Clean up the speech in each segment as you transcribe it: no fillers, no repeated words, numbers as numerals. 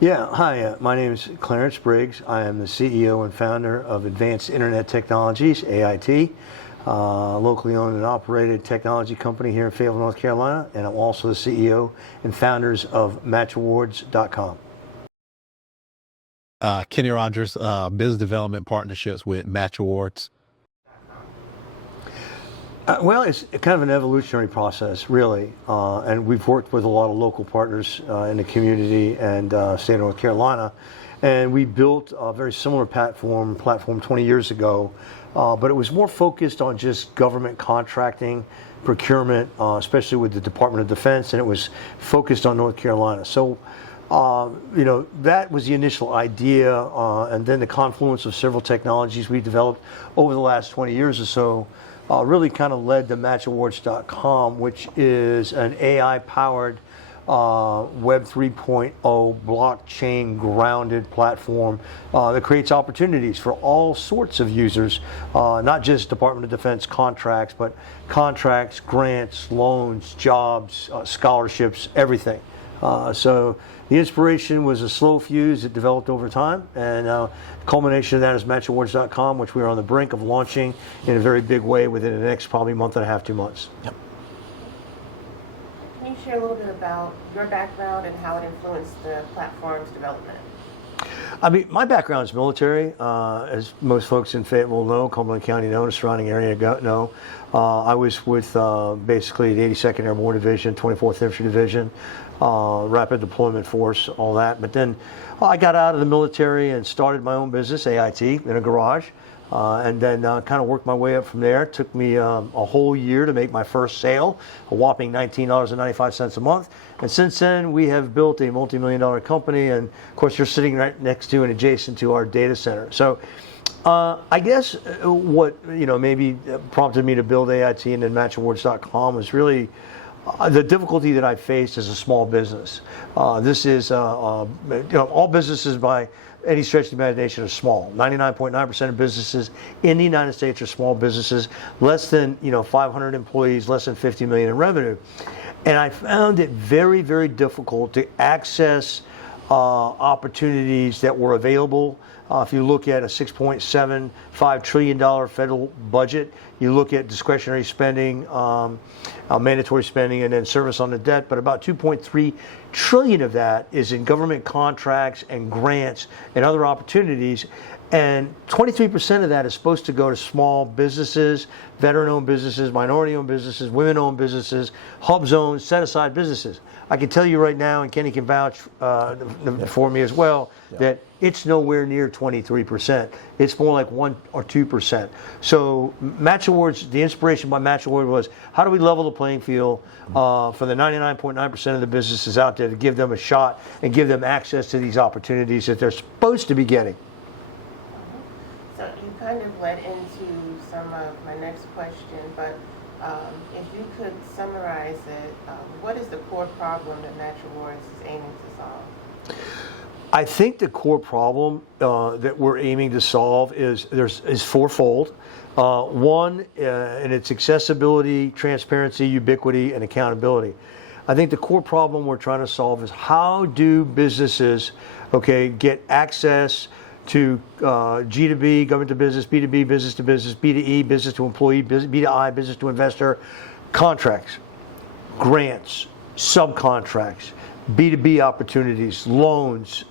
Yeah, hi, my name is Clarence Briggs. I am the CEO and founder of Advanced Internet Technologies, AIT, locally owned and operated technology company here in Fayetteville, North Carolina, and I'm also the CEO and founders of MatchAwards.com. Kenny Rogers, business development partnerships with Match Awards. Well, it's kind of an evolutionary process, really, and we've worked with a lot of local partners in the community and state of North Carolina, and we built a very similar platform 20 years ago, but it was more focused on just government contracting, procurement, especially with the Department of Defense, and it was focused on North Carolina. So, that was the initial idea, and then the confluence of several technologies we developed over the last 20 years or so really kind of led to MatchAwards.com, which is an AI-powered Web 3.0 blockchain grounded platform that creates opportunities for all sorts of users, not just Department of Defense contracts, but contracts, grants, loans, jobs, scholarships, everything. So the inspiration was a slow fuse that developed over time, and the culmination of that is MatchAwards.com, which we are on the brink of launching in a very big way within the next probably month and a half, 2 months. Yep. Can you share a little bit about your background and how it influenced the platform's development? I mean, my background is military, as most folks in Fayetteville know, Cumberland County know, the surrounding area know. I was with basically the 82nd Airborne Division, 24th Infantry Division, Rapid Deployment Force, all that. But then I got out of the military and started my own business, AIT, in a garage, and then kind of worked my way up from there. It took me a whole year to make my first sale, a whopping $19.95 a month. And since then, we have built a multi-million-dollar company, and of course, you're sitting right next to and adjacent to our data center. So I guess what maybe prompted me to build AIT and then MatchAwards.com was really the difficulty that I faced as a small business. This is all businesses by any stretch of the imagination are small. 99.9% of businesses in the United States are small businesses, less than 500 employees, less than 50 million in revenue. And I found it very, very difficult to access opportunities that were available. If you look at a $6.75 trillion federal budget, you look at discretionary spending, mandatory spending, and then service on the debt, but about 2.3 trillion of that is in government contracts and grants and other opportunities. And 23% of that is supposed to go to small businesses, veteran-owned businesses, minority-owned businesses, women-owned businesses, hub-zoned, set-aside businesses. I can tell you right now, and Kenny can vouch for me as well, that it's nowhere near 23%. It's more like 1 or 2%. So Match Awards, the inspiration by Match Award was, how do we level the playing field for the 99.9% of the businesses out there to give them a shot and give them access to these opportunities that they're supposed to be getting? So you kind of led into some of my next question, but if you could summarize it, what is the core problem that Match Awards is aiming to solve? I think the core problem that we're aiming to solve is fourfold. One, and it's accessibility, transparency, ubiquity, and accountability. I think the core problem we're trying to solve is how do businesses, get access to G2B, government to business, B2B, business to business, B2E, business to employee, B2I, business to investor, contracts, grants, subcontracts, B2B opportunities, loans,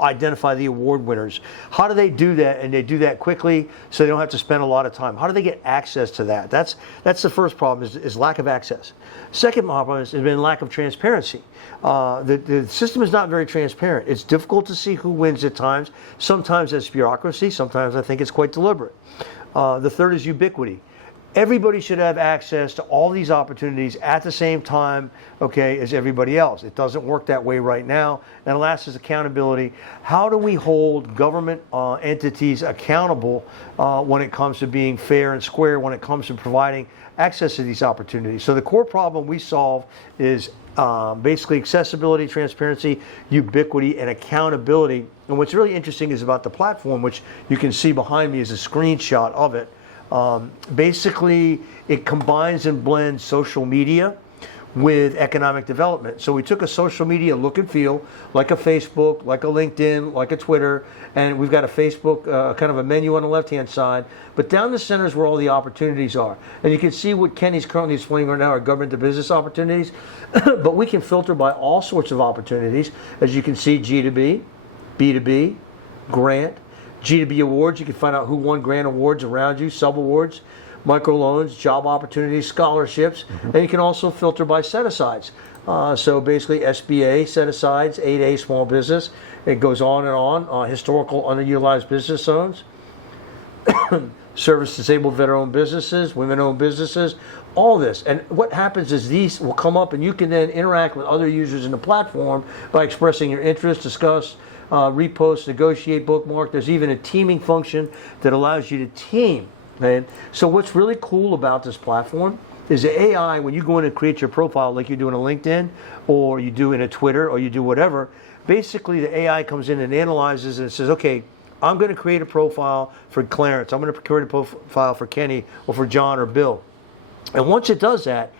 identify the award winners. How do they do that? And they do that quickly so they don't have to spend a lot of time. How do they get access to that? That's the first problem is lack of access. Second problem has been lack of transparency. The system is not very transparent. It's difficult to see who wins at times. Sometimes it's bureaucracy. Sometimes I think it's quite deliberate. The third is ubiquity. Everybody should have access to all these opportunities at the same time, as everybody else. It doesn't work that way right now. And last is accountability. How do we hold government entities accountable when it comes to being fair and square, when it comes to providing access to these opportunities? So the core problem we solve is basically accessibility, transparency, ubiquity, and accountability. And what's really interesting is about the platform, which you can see behind me is a screenshot of it. Basically, it combines and blends social media with economic development. So we took a social media look and feel, like a Facebook, like a LinkedIn, like a Twitter, and we've got a Facebook, kind of a menu on the left-hand side, but down the center is where all the opportunities are. And you can see what Kenny's currently explaining right now are government to business opportunities, but we can filter by all sorts of opportunities. As you can see, G2B, B2B, grant, G2B awards, you can find out who won grant awards around you, sub-awards, microloans, job opportunities, scholarships, and you can also filter by set-asides. So basically SBA set-asides, 8A small business, it goes on and on, historical underutilized business zones, service disabled veteran-owned businesses, women-owned businesses, all this. And what happens is these will come up and you can then interact with other users in the platform by expressing your interest, discuss, repost, negotiate, bookmark. There's even a teaming function that allows you to team. And so what's really cool about this platform is the AI, when you go in and create your profile like you do in a LinkedIn or you do in a Twitter or you do whatever, basically the AI comes in and analyzes and says, okay, I'm going to create a profile for Clarence, I'm going to create a profile for Kenny or for John or Bill. And once it does that,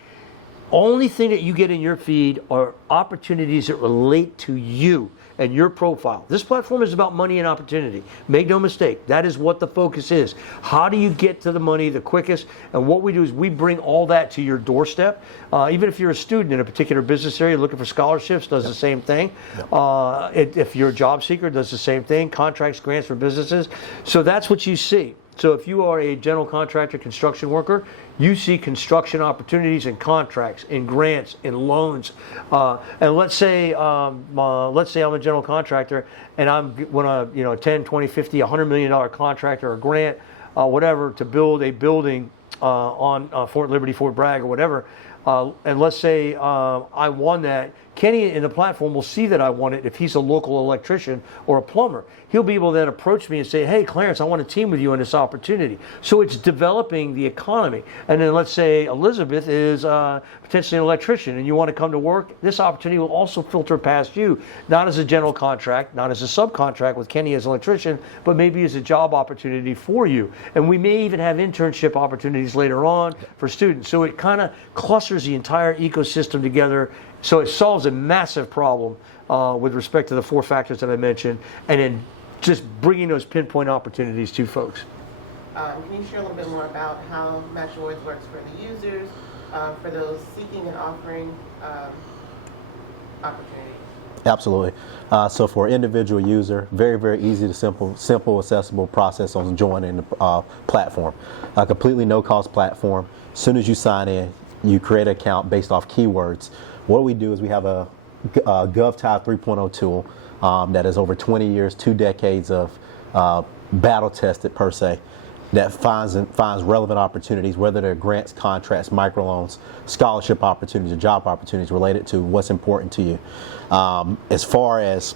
only thing that you get in your feed are opportunities that relate to you and your profile. This platform is about money and opportunity. Make no mistake, that is what the focus is. How do you get to the money the quickest? And what we do is we bring all that to your doorstep. Even if you're a student in a particular business area looking for scholarships, does the same thing. If you're a job seeker, does the same thing. Contracts, grants for businesses. So that's what you see. So if you are a general contractor, construction worker, you see construction opportunities in contracts, in grants, in loans. And let's say I'm a general contractor and I'm a 10, 20, 50, $100 million contract or a grant, whatever, to build a building on Fort Liberty, Fort Bragg, or whatever. And let's say I won that. Kenny in the platform will see that I won it if he's a local electrician or a plumber. He'll be able to then approach me and say, hey, Clarence, I want to team with you on this opportunity. So it's developing the economy. And then let's say Elizabeth is potentially an electrician and you want to come to work. This opportunity will also filter past you, not as a general contract, not as a subcontract with Kenny as an electrician, but maybe as a job opportunity for you. And we may even have internship opportunities later on for students. So it kind of clusters the entire ecosystem together. So it solves a massive problem with respect to the 4 factors that I mentioned, and then just bringing those pinpoint opportunities to folks. Can you share a little bit more about how Match Awards works for the users, for those seeking and offering opportunities? Absolutely. So for an individual user, very, very easy to simple, accessible process on joining the platform. A completely no-cost platform. As soon as you sign in, you create an account based off keywords. What we do is we have a GovTile 3.0 tool that is over 20 years, 2 decades of battle tested per se, that finds relevant opportunities, whether they're grants, contracts, microloans, scholarship opportunities, or job opportunities related to what's important to you. As far as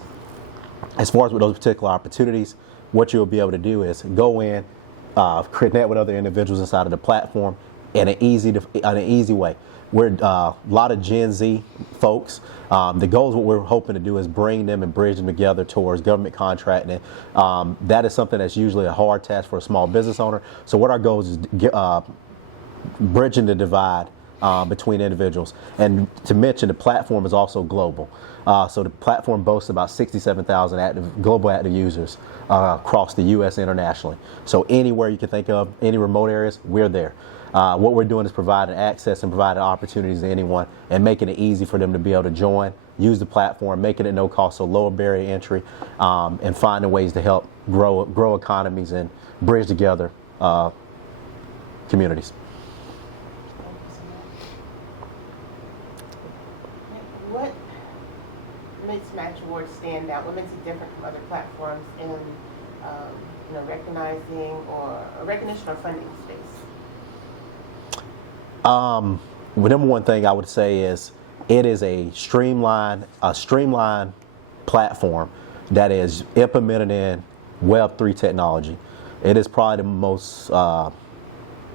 with those particular opportunities, what you'll be able to do is go in, connect with other individuals inside of the platform in an easy way. We're a lot of Gen Z folks. The goals, what we're hoping to do is bring them and bridge them together towards government contracting. That is something that's usually a hard task for a small business owner. So what our goal is bridging the divide between individuals. And to mention, the platform is also global. So the platform boasts about 67,000 global active users across the U.S. internationally. So anywhere you can think of, any remote areas, we're there. What we're doing is providing access and providing opportunities to anyone and making it easy for them to be able to join, use the platform, making it no cost, so lower barrier entry, and finding ways to help grow economies and bridge together communities. What makes Match Awards stand out? What makes it different from other platforms in recognizing or recognition or funding space? The number one thing I would say is it is a streamlined platform that is implemented in Web3 technology. It is probably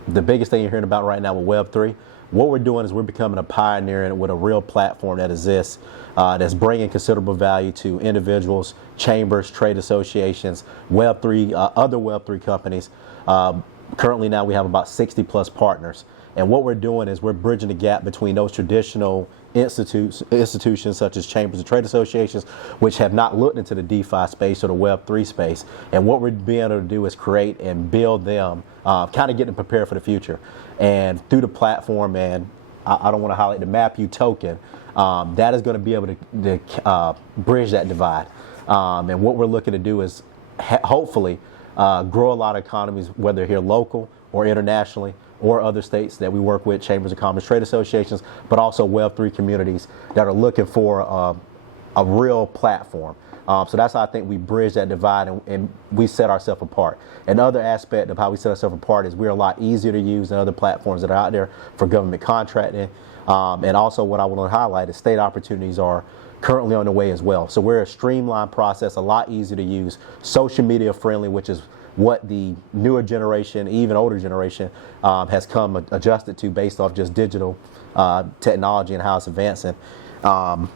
the biggest thing you're hearing about right now with Web3. What we're doing is we're becoming a pioneer with a real platform that exists, that's bringing considerable value to individuals, chambers, trade associations, Web3, other Web3 companies. Currently now we have about 60 plus partners. And what we're doing is we're bridging the gap between those traditional institutions such as chambers and trade associations, which have not looked into the DeFi space or the Web3 space. And what we're being able to do is create and build them, kind of get them prepared for the future. And through the platform, and I don't want to highlight the MapU token, that is going to be able to bridge that divide. And what we're looking to do is hopefully grow a lot of economies, whether here local or internationally, or other states that we work with, chambers of commerce, trade associations, but also Web3 communities that are looking for a real platform. So that's how I think we bridge that divide, and we set ourselves apart. Another aspect of how we set ourselves apart is we're a lot easier to use than other platforms that are out there for government contracting. And also what I want to highlight is state opportunities are currently on the way as well. So we're a streamlined process, a lot easier to use, social media friendly, which is what the newer generation, even older generation, has come adjusted to based off just digital technology and how it's advancing. And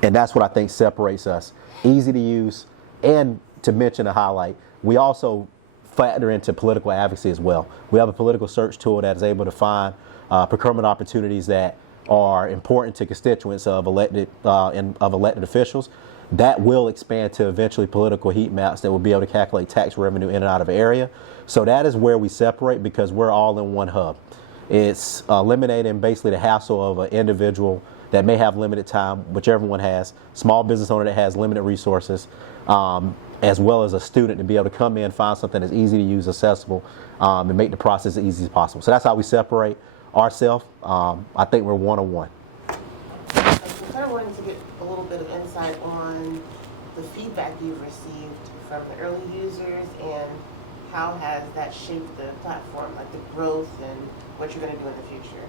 that's what I think separates us. Easy to use, and to mention a highlight, we also factor into political advocacy as well. We have a political search tool that is able to find procurement opportunities that are important to constituents of elected officials. That will expand to eventually political heat maps that will be able to calculate tax revenue in and out of an area. So that is where we separate, because we're all in one hub. It's eliminating basically the hassle of an individual that may have limited time, which everyone has, small business owner that has limited resources, as well as a student to be able to come in, find something that's easy to use, accessible, and make the process as easy as possible. So that's how we separate ourselves. I think we're one-on-one. I kind of wanted to get a little bit of insight on the feedback you've received from the early users, and how has that shaped the platform, like the growth and what you're going to do in the future.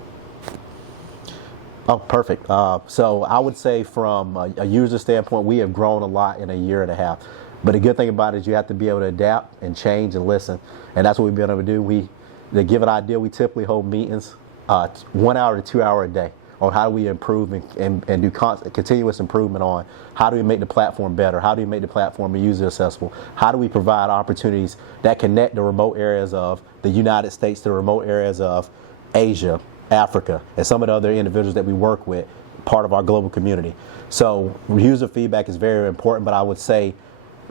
Oh, perfect. So I would say from a user standpoint, we have grown a lot in a year and a half. But the good thing about it is you have to be able to adapt and change and listen. And that's what we've been able to do. To give an idea, we typically hold meetings 1 hour to 2 hours a day on how do we improve and do continuous improvement on how do we make the platform better, how do we make the platform user accessible, how do we provide opportunities that connect the remote areas of the United States to the remote areas of Asia, Africa, and some of the other individuals that we work with, part of our global community. So user feedback is very important, but I would say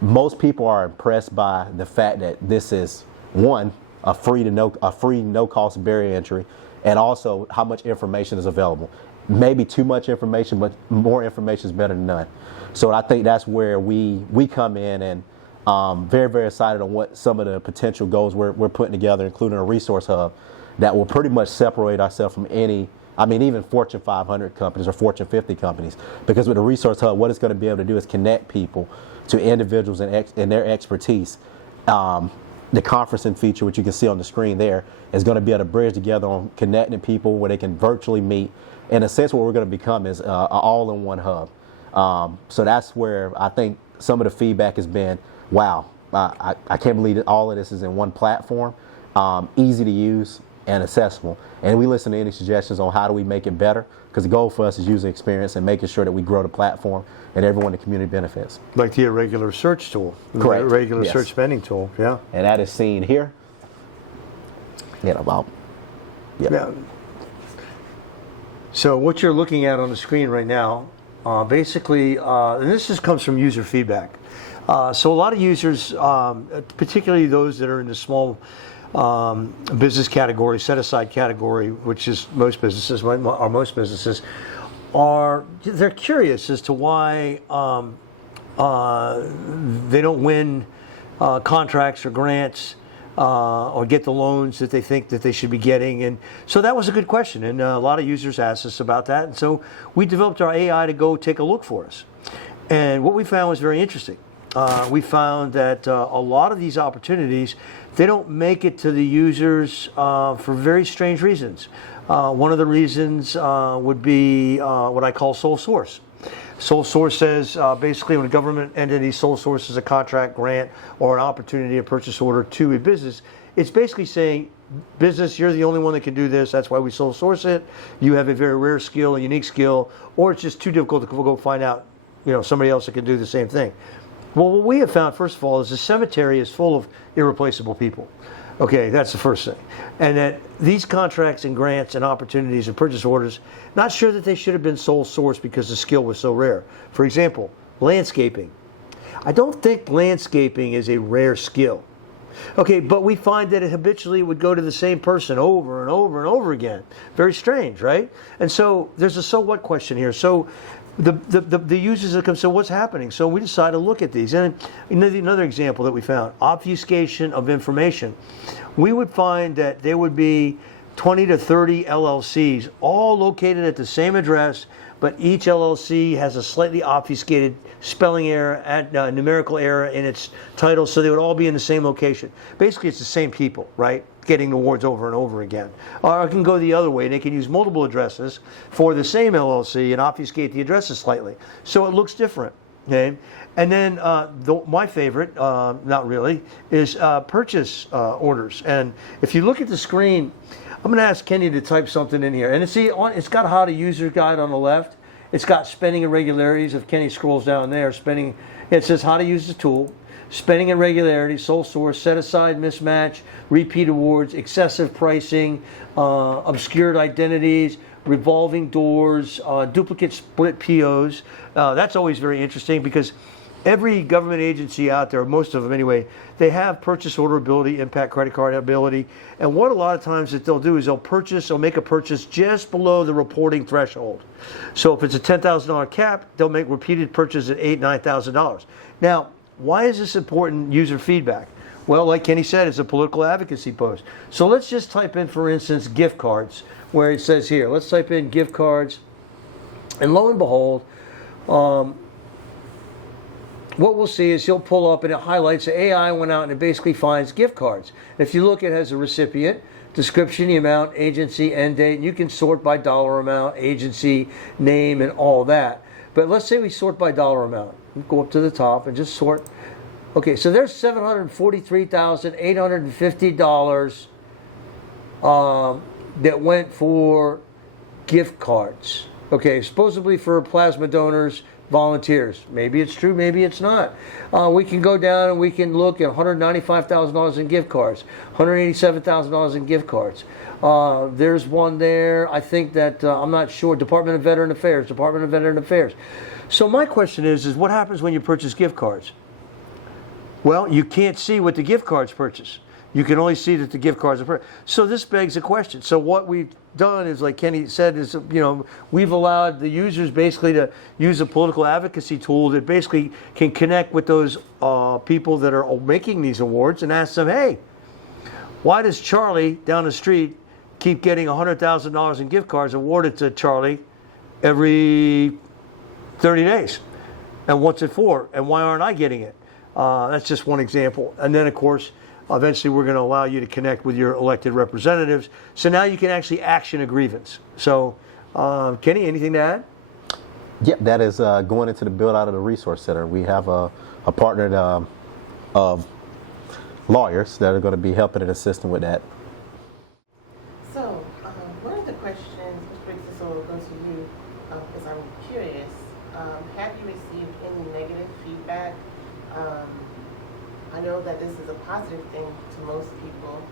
most people are impressed by the fact that this is, one, a free no cost barrier entry, and also how much information is available. Maybe too much information, but more information is better than none. So I think that's where we come in, and very, very excited on what some of the potential goals we're putting together, including a resource hub that will pretty much separate ourselves from even Fortune 500 companies or Fortune 50 companies. Because with the resource hub, what it's going to be able to do is connect people to individuals and their expertise. The conferencing feature, which you can see on the screen there, is going to be able to bridge together on connecting people where they can virtually meet. In a sense, what we're going to become is an all-in-one hub. So that's where I think some of the feedback has been, wow, I can't believe that all of this is in one platform, easy to use and accessible. And we listen to any suggestions on how do we make it better, because the goal for us is user experience and making sure that we grow the platform and everyone in the community benefits. Like the irregular search tool. Correct. The regular Yes. search spending tool, yeah. And that is seen here. Yeah. So what you're looking at on the screen right now, basically, and this just comes from user feedback. So a lot of users, particularly those that are in the small business category, set aside category, which is most businesses, they're curious as to why they don't win contracts or grants or get the loans that they think that they should be getting. And so that was a good question, and a lot of users asked us about that, and so we developed our AI to go take a look for us. And what we found was very interesting. We found that a lot of these opportunities, they don't make it to the users for very strange reasons. One of the reasons would be what I call sole source. Sole source says basically when a government entity sole sources a contract, grant, or an opportunity, a purchase order to a business, it's basically saying, business, you're the only one that can do this, that's why we sole source it. You have a very rare skill, a unique skill, or it's just too difficult to go find out somebody else that can do the same thing. Well, what we have found, first of all, is the cemetery is full of irreplaceable people. Okay, that's the first thing. And that these contracts and grants and opportunities and purchase orders, not sure that they should have been sole source because the skill was so rare. For example, landscaping. I don't think landscaping is a rare skill. Okay, but we find that it habitually would go to the same person over and over and over again. Very strange, right? And so there's a so what question here. So the users that come, so what's happening? So we decided to look at these. And another example that we found, obfuscation of information. We would find that there would be 20 to 30 LLCs all located at the same address, but each LLC has a slightly obfuscated spelling error, numerical error in its title, so they would all be in the same location. Basically, it's the same people, right? Getting awards over and over again. Or I can go the other way. They can use multiple addresses for the same LLC and obfuscate the addresses slightly, so it looks different. Okay, and then my favorite, not really, is purchase orders. And if you look at the screen, I'm going to ask Kenny to type something in here. And it's got how to user guide on the left. It's got spending irregularities. If Kenny scrolls down there, it says how to use the tool. Spending irregularities, sole source, set aside mismatch, repeat awards, excessive pricing, obscured identities, revolving doors, duplicate split POs. That's always very interesting because every government agency out there, most of them anyway, they have purchase order ability, impact credit card ability. And what a lot of times that they'll do is they'll make a purchase just below the reporting threshold. So if it's a $10,000 cap, they'll make repeated purchases at $8,000, $9,000. Now, why is this important user feedback? Well, like Kenny said, it's a political advocacy post. So let's just type in, for instance, gift cards, where it says here. Let's type in gift cards. And lo and behold, what we'll see is he'll pull up and it highlights the AI went out and it basically finds gift cards. If you look, it has a recipient, description, the amount, agency, end date, and you can sort by dollar amount, agency, name, and all that. But let's say we sort by dollar amount. Go up to the top and just sort. Okay, so there's $743,850 that went for gift cards. Okay, supposedly for plasma donors, volunteers. Maybe it's true, maybe it's not. We can go down and we can look at $195,000 in gift cards, $187,000 in gift cards. There's one there, I think that, I'm not sure, Department of Veteran Affairs. So my question is what happens when you purchase gift cards? Well, you can't see what the gift cards purchase. You can only see that the gift cards are purchased. So this begs a question. So what we've done is, like Kenny said, is we've allowed the users basically to use a political advocacy tool that basically can connect with those people that are making these awards and ask them, hey, why does Charlie down the street keep getting $100,000 in gift cards awarded to Charlie every 30 days? And what's it for? And why aren't I getting it? That's just one example. And then, of course, eventually we're going to allow you to connect with your elected representatives. So now you can actually action a grievance. So, Kenny, anything to add? Yeah, that is going into the build out of the resource center. We have a partner of lawyers that are going to be helping and assisting with that. So, one of the questions, Mr. Briggs, this will go to you, because I'm curious. Have you received any negative feedback? I know that this is a positive thing to most people,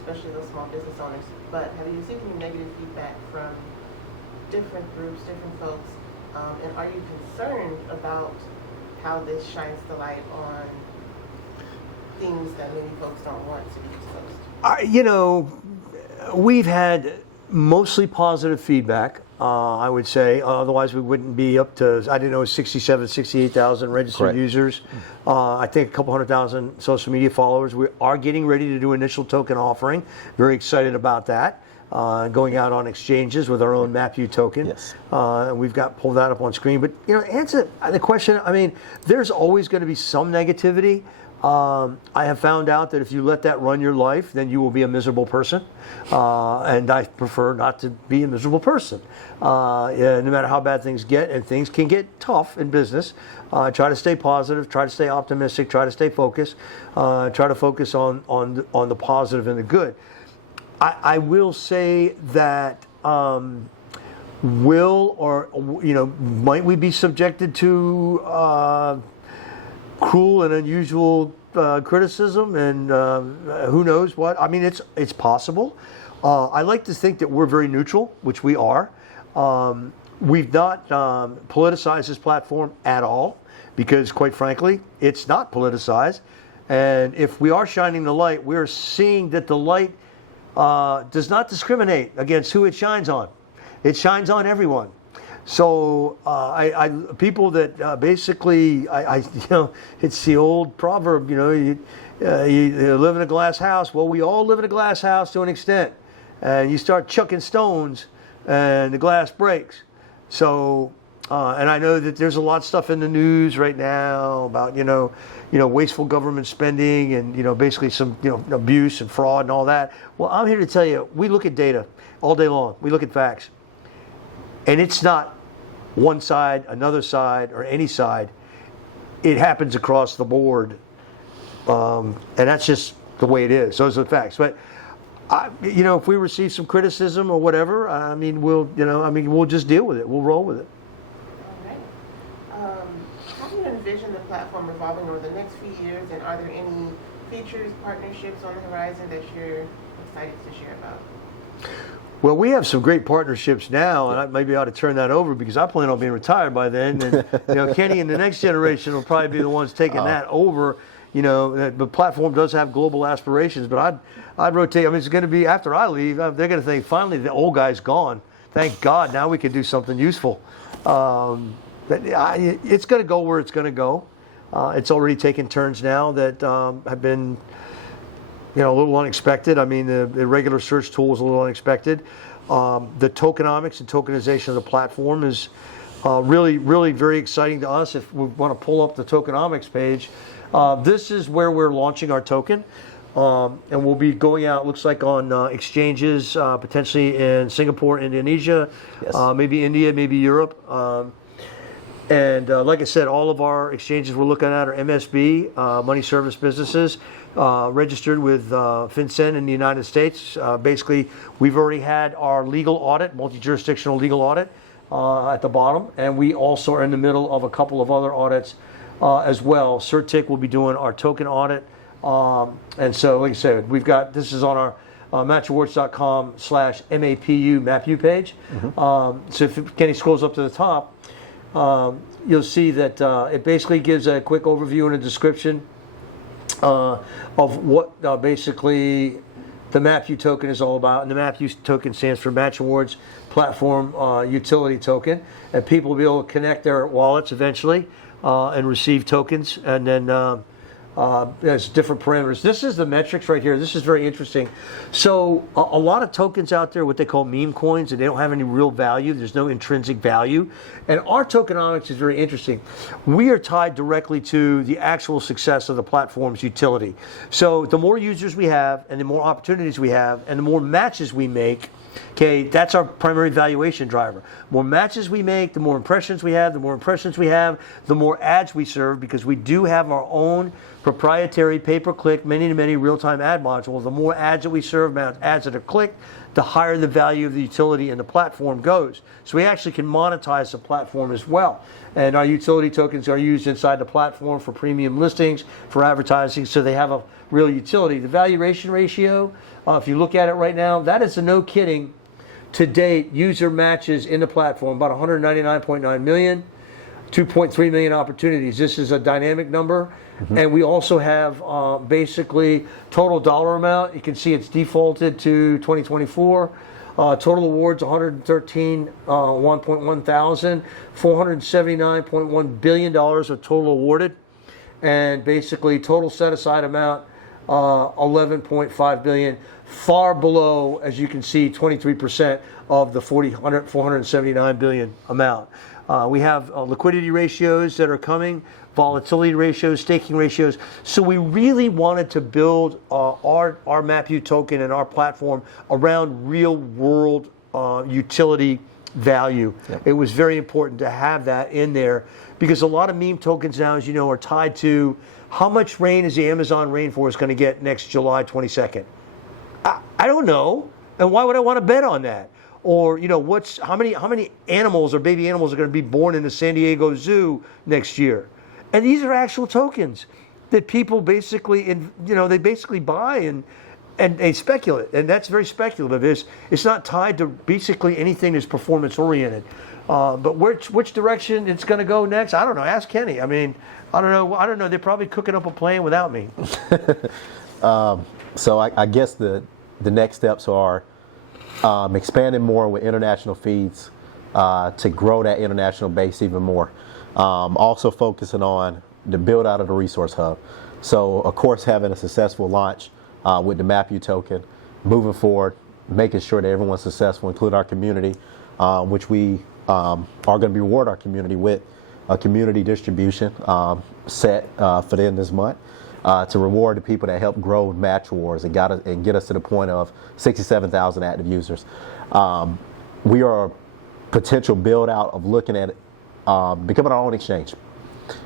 especially those small business owners, but have you received any negative feedback from different groups, different folks, and are you concerned about how this shines the light on things that many folks don't want to be exposed to? We've had mostly positive feedback, I would say. Otherwise, we wouldn't be up to, 68,000 registered Correct. users. I think a couple 100,000 social media followers. We are getting ready to do initial token offering. Very excited about that. Going out on exchanges with our own MapU token. Yes. We've pulled that up on screen. But, answer the question, there's always going to be some negativity. I have found out that if you let that run your life, then you will be a miserable person. And I prefer not to be a miserable person. No matter how bad things get, and things can get tough in business, try to stay positive, try to stay optimistic, try to stay focused, try to focus on the positive and the good. I will say that might we be subjected to cruel and unusual criticism and who knows what. I mean, it's possible. I like to think that we're very neutral, which we are. We've not politicized this platform at all because, quite frankly, it's not politicized. And if we are shining the light, we're seeing that the light does not discriminate against who it shines on. It shines on everyone. So people that basically, it's the old proverb, you live in a glass house. Well, we all live in a glass house to an extent. And you start chucking stones and the glass breaks. So, and I know that there's a lot of stuff in the news right now about, wasteful government spending and, basically some, abuse and fraud and all that. Well, I'm here to tell you, we look at data all day long. We look at facts. And it's not one side, another side, or any side. It happens across the board. And that's just the way it is. Those are the facts. But if we receive some criticism or whatever, we'll just deal with it. We'll roll with it. All right. How do you envision the platform evolving over the next few years, and are there any features, partnerships on the horizon that you're excited to share about? Well, we have some great partnerships now, and maybe I ought to turn that over because I plan on being retired by then. And Kenny and the next generation will probably be the ones taking that over. The platform does have global aspirations, but I'd rotate. I mean, it's going to be after I leave. They're going to think finally the old guy's gone. Thank God, now we can do something useful. It's going to go where it's going to go. It's already taken turns now that have been, a little unexpected. I mean, the regular search tool is a little unexpected. The tokenomics and tokenization of the platform is really, really very exciting to us. If we want to pull up the tokenomics page. This is where we're launching our token, and we'll be going out, looks like, on exchanges, potentially in Singapore, Indonesia, yes. Maybe India, maybe Europe. And like I said, all of our exchanges we're looking at are MSB, money service businesses, registered with FinCEN in the United States. Basically, we've already had our legal audit, multi-jurisdictional legal audit at the bottom, and we also are in the middle of a couple of other audits as well. CertTic will be doing our token audit. And so, like I said, this is on our matchawards.com/MAPU page. Mm-hmm. So if Kenny scrolls up to the top, you'll see that it basically gives a quick overview and a description of what basically the MAPU token is all about. And the MAPU token stands for Match Awards Platform Utility Token. And people will be able to connect their wallets eventually and receive tokens. And then there's different parameters. This is the metrics right here. This is very interesting. So a lot of tokens out there, what they call meme coins, and they don't have any real value. There's no intrinsic value. And our tokenomics is very interesting. We are tied directly to the actual success of the platform's utility. So the more users we have, and the more opportunities we have, and the more matches we make, okay, that's our primary valuation driver. More matches we make, the more impressions we have, the more ads we serve, because we do have our own proprietary pay-per-click, many-to-many real-time ad module. The more ads that we serve, ads that are clicked, the higher the value of the utility and the platform goes. So we actually can monetize the platform as well. And our utility tokens are used inside the platform for premium listings, for advertising, so they have a real utility. The valuation ratio, if you look at it right now, that is a no kidding to date user matches in the platform, about 199.9 million, 2.3 million opportunities. This is a dynamic number. Mm-hmm. And we also have basically total dollar amount. You can see it's defaulted to 2024. Total awards, 113.1 thousand, $479.1 billion of total awarded. And basically total set aside amount, 11.5 billion, far below, as you can see, 23% of the 479 billion amount. We have liquidity ratios that are coming, volatility ratios, staking ratios. So we really wanted to build our MAPU token and our platform around real world utility value. Yep. It was very important to have that in there because a lot of meme tokens now, as you know, are tied to how much rain is the Amazon rainforest going to get next July 22nd? I don't know. And why would I want to bet on that? Or, how many animals or baby animals are going to be born in the San Diego Zoo next year? And these are actual tokens. that people basically, they basically buy and they speculate, and that's very speculative. It's not tied to basically anything that's performance oriented. But which direction it's going to go next, I don't know. Ask Kenny. I mean, I don't know. They're probably cooking up a plan without me. So I guess the next steps are expanding more with international feeds to grow that international base even more. Also focusing on the build out of the resource hub. So of course having a successful launch with the MapU token, moving forward, making sure that everyone's successful, including our community, which we are going to reward our community with a community distribution set for the end of this month. To reward the people that helped grow Match Wars and get us to the point of 67,000 active users. We are a potential build out of looking at becoming our own exchange.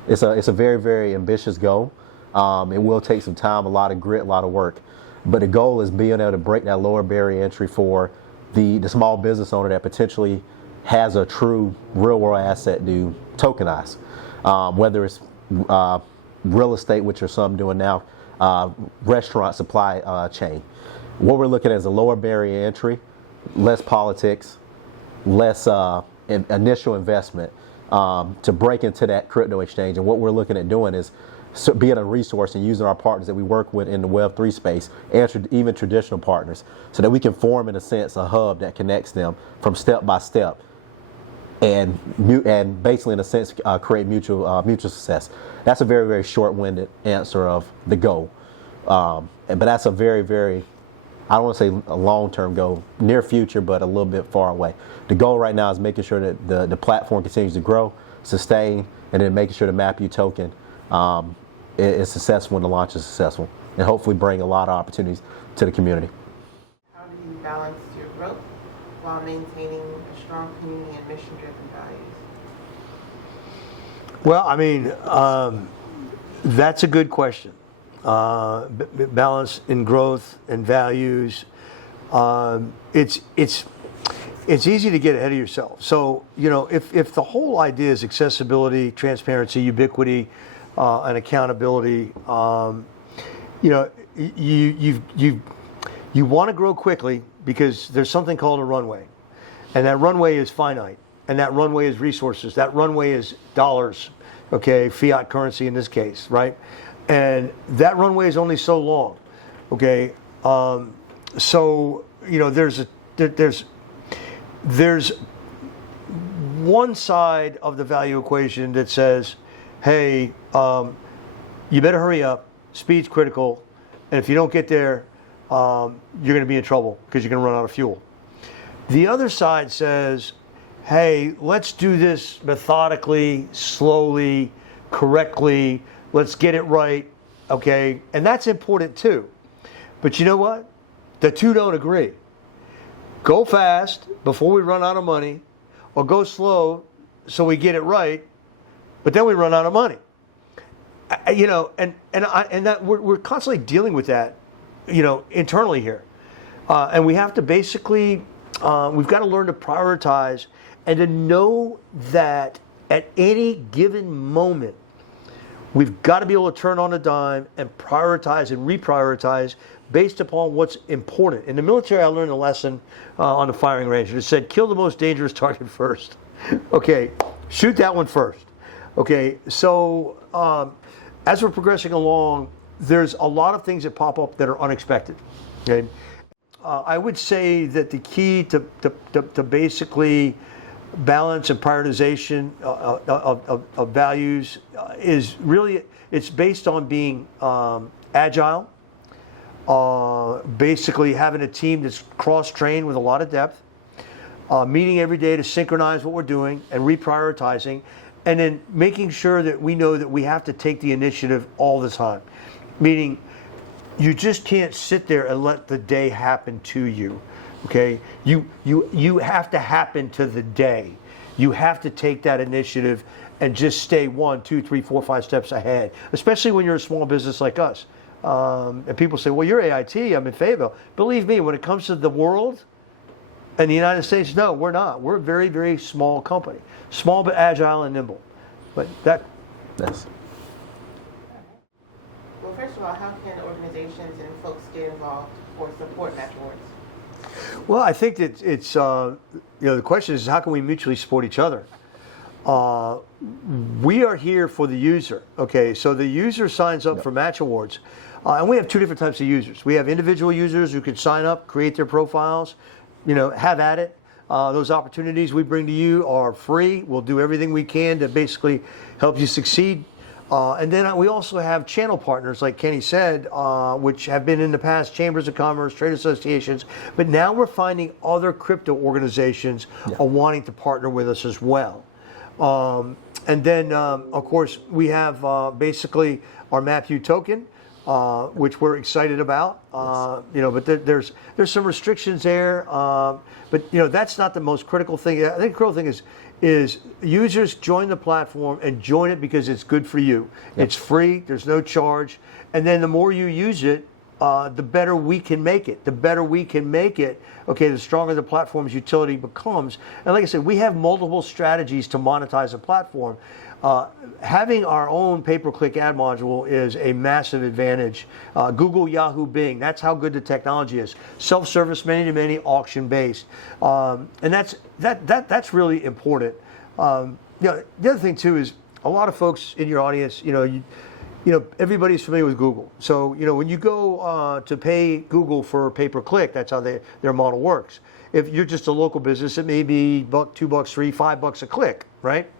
It's a very, very ambitious goal. It will take some time, a lot of grit, a lot of work. But the goal is being able to break that lower barrier entry for the small business owner that potentially has a true real world asset to tokenize. Whether it's real estate, which are some doing now, restaurant supply chain. What we're looking at is a lower barrier entry, less politics, less initial investment to break into that crypto exchange. And what we're looking at doing is being a resource and using our partners that we work with in the Web3 space and even traditional partners so that we can form, in a sense, a hub that connects them from step by step and basically, in a sense, create mutual success. That's a very, very short-winded answer of the goal. But that's a very, very, I don't want to say a long-term goal, near future, but a little bit far away. The goal right now is making sure that the platform continues to grow, sustain, and then making sure the MapU token is successful and the launch is successful, and hopefully bring a lot of opportunities to the community. How do you balance your growth while maintaining a strong community and mission-driven values? Well, I mean, that's a good question. Balance in growth and values. It's easy to get ahead of yourself. So, if the whole idea is accessibility, transparency, ubiquity, and accountability, you want to grow quickly because there's something called a runway, and that runway is finite, and that runway is resources. That runway is dollars, okay, fiat currency in this case, right? And that runway is only so long, okay. So there's one side of the value equation that says, hey, you better hurry up. Speed's critical, and if you don't get there, you're going to be in trouble because you're going to run out of fuel. The other side says, hey, let's do this methodically, slowly, correctly. Let's get it right, okay? And that's important too. But you know what? The two don't agree. Go fast before we run out of money, or go slow so we get it right, but then we run out of money. And that we're constantly dealing with that, internally here. And we have to basically, we've got to learn to prioritize and to know that at any given moment, we've got to be able to turn on a dime and prioritize and reprioritize based upon what's important. In the military, I learned a lesson on the firing range. It said, kill the most dangerous target first. Okay, shoot that one first. Okay, so as we're progressing along, there's a lot of things that pop up that are unexpected. Okay, I would say that the key to basically balance and prioritization of values is really, it's based on being agile, basically having a team that's cross-trained with a lot of depth, meeting every day to synchronize what we're doing and reprioritizing, and then making sure that we know that we have to take the initiative all the time. Meaning, you just can't sit there and let the day happen to you. Okay, you have to happen to the day. You have to take that initiative and just stay 1, 2, 3, 4, 5 steps ahead. Especially when you're a small business like us. And people say, "Well, you're AIT. I'm in Fayetteville." Believe me, when it comes to the world and the United States, no, we're not. We're a very, very small company, small but agile and nimble. But that's. first of all, how can organizations and folks get involved or support Match Awards? Well, I think that it's the question is how can we mutually support each other? We are here for the user. Okay, so the user signs up for Match Awards, and we have two different types of users. We have individual users who can sign up, create their profiles, have at it. Those opportunities we bring to you are free. We'll do everything we can to basically help you succeed. And then we also have channel partners, like Kenny said, which have been in the past chambers of commerce, trade associations. But now we're finding other crypto organizations are wanting to partner with us as well. And then, of course, we have basically our MapU token, which we're excited about. But there's some restrictions there. But that's not the most critical thing. I think the critical thing is users join the platform and join it because it's good for you. It's free. There's no charge. And then the more you use it, the better we can make it. The better we can make it, the stronger the platform's utility becomes. And like I said, we have multiple strategies to monetize a platform. Having our own pay-per-click ad module is a massive advantage. Google, Yahoo, Bing, that's how good the technology is. Self-service, many-to-many, auction-based. And that's really important. The other thing, too, is a lot of folks in your audience, everybody's familiar with Google. So, when you go to pay Google for pay-per-click, that's how their model works. If you're just a local business, it may be $1, $2, $3, $5 a click, right?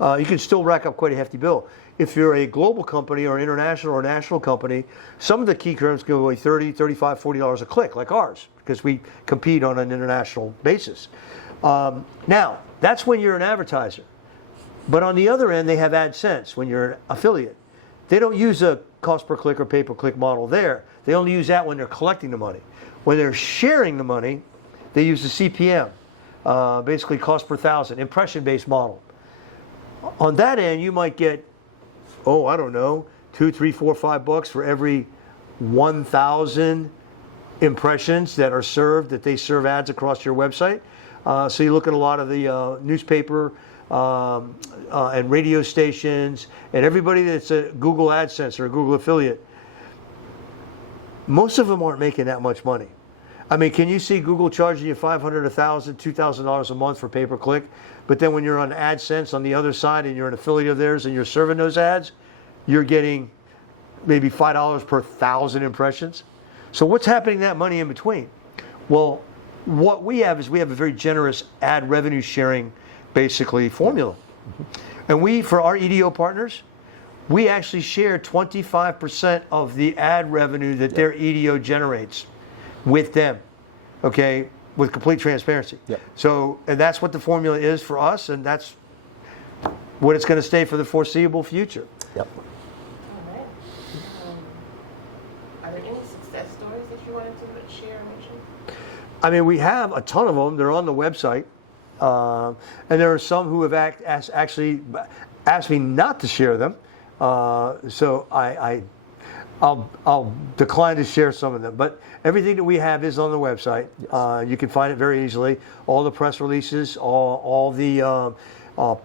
You can still rack up quite a hefty bill. If you're a global company or international or national company, some of the key terms go away $30, $35, $40 a click, like ours, because we compete on an international basis. Now, that's when you're an advertiser. But on the other end, they have AdSense when you're an affiliate. They don't use a cost per click or pay per click model there. They only use that when they're collecting the money. When they're sharing the money, they use the CPM, basically cost per thousand, impression-based model. On that end, you might get, I don't know, $2, $3, $4, $5 for every 1,000 impressions that are served, that they serve ads across your website. So you look at a lot of the newspaper and radio stations and everybody that's a Google AdSense or a Google affiliate. Most of them aren't making that much money. I mean, can you see Google charging you $500, $1,000, $2,000 a month for pay-per-click? But then when you're on AdSense on the other side and you're an affiliate of theirs and you're serving those ads, you're getting maybe $5 per 1,000 impressions. So what's happening that money in between? Well, what we have is we have a very generous ad revenue sharing, basically, formula. And for our EDO partners, we actually share 25% of the ad revenue that their EDO generates with them, with complete transparency. So, and that's what the formula is for us, and that's what it's going to stay for the foreseeable future. All right. Are there any success stories that you wanted to share or mention? I mean, we have a ton of them. They're on the website. And there are some who have actually asked me not to share them. So I'll decline to share some of them. But everything that we have is on the website. You can find it very easily. All the press releases, all the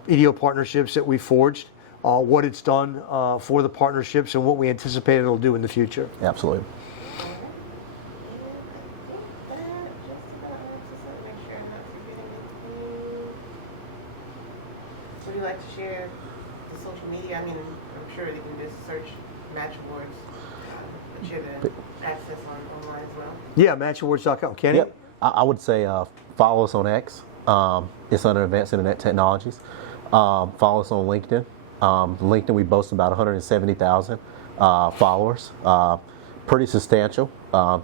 EDO partnerships that we forged, what it's done for the partnerships, and what we anticipate it'll do in the future. Absolutely. Would you like to share the social media? I mean, I'm sure they can just search Match Awards, but share the access online as well. Yeah, matchawards.com. Kenny? Yep. I would say follow us on X. It's under Advanced Internet Technologies. Follow us on LinkedIn. LinkedIn, we boast about 170,000 followers. Pretty substantial,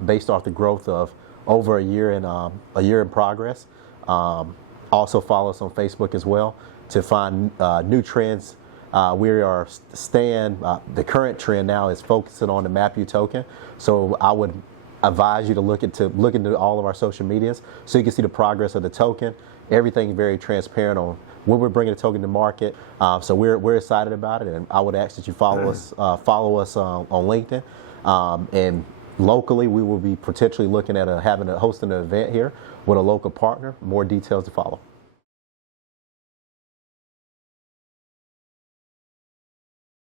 based off the growth of over a year in progress. Also follow us on Facebook as well to find new trends. We are staying, the current trend now is focusing on the MapU token. So I would advise you to look into all of our social medias so you can see the progress of the token. Everything is very transparent on when we're bringing the token to market. So we're excited about it, and I would ask that you follow us on LinkedIn. And locally, we will be potentially looking at hosting an event here with a local partner. More details to follow.